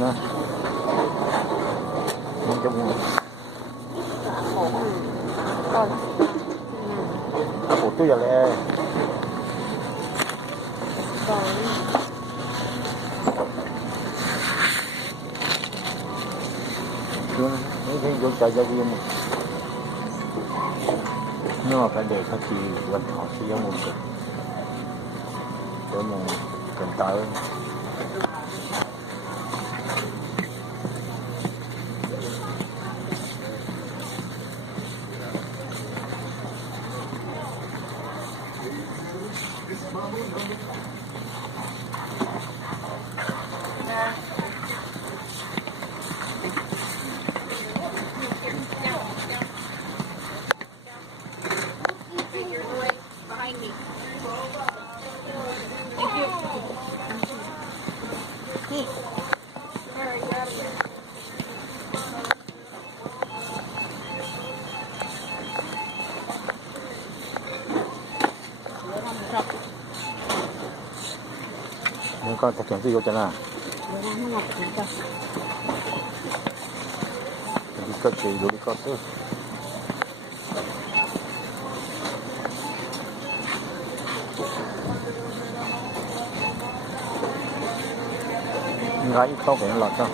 nữa mình cho mình còn cổ tôi giờ lại còn những cái vô chạy ra đi một nhưng mà phải để cho chị vẫn họ sử dụng một cái để mình cần tới mình coi thực hiện gì vô cho nào đi cất gì đi cất thôi gái không phải lọt đâu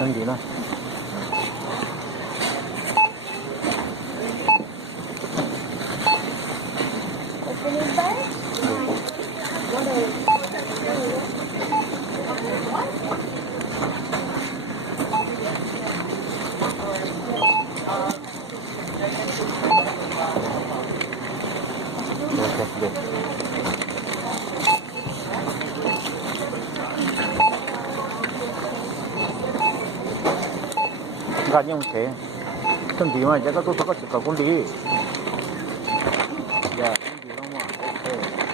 Anh gì nữa được 가지 못해. 좀 뒤만 내가 또 똑같이 갖고 리. 야, 이게 너무 오케이.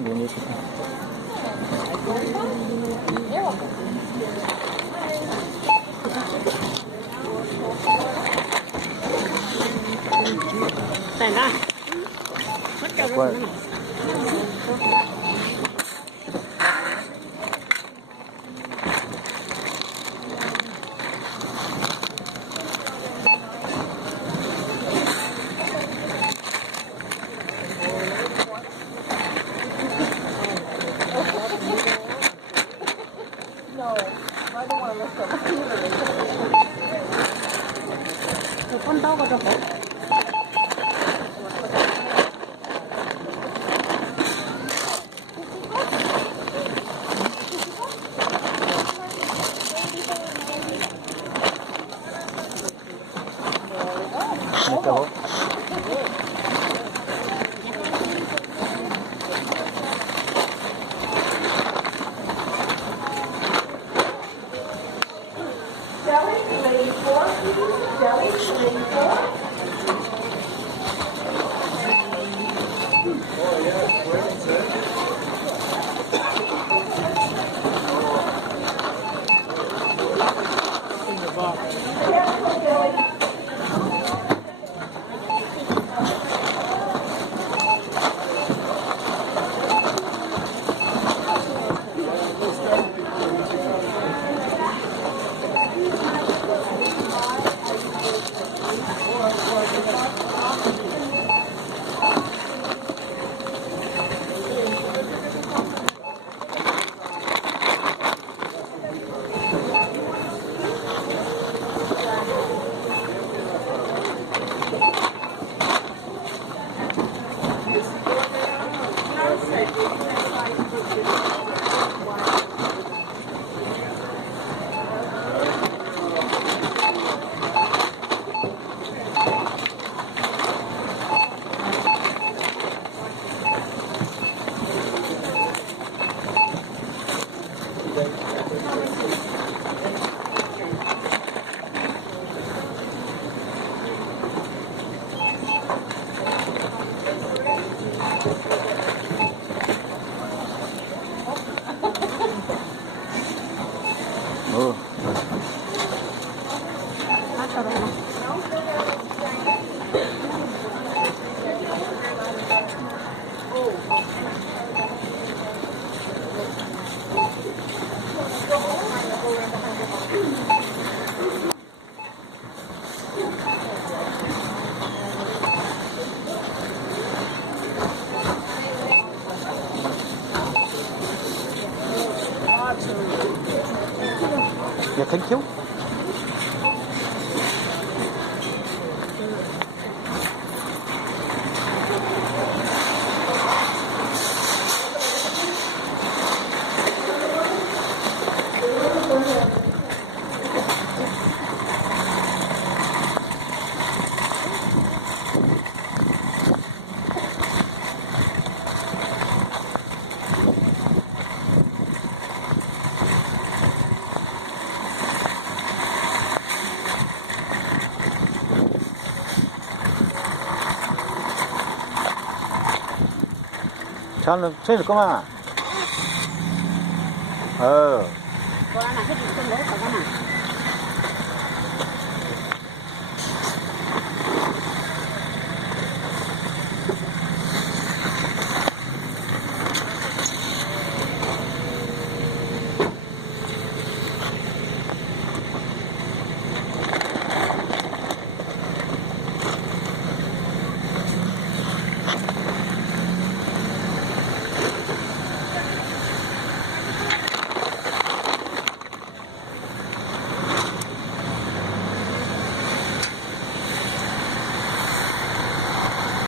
กันอยู่นี่ แต่นะมันจะรู้ไหม con đâu có được Ito. Oh. Yeah, thank you. Sao nó có mà? con ăn là hết những con lỗ của con à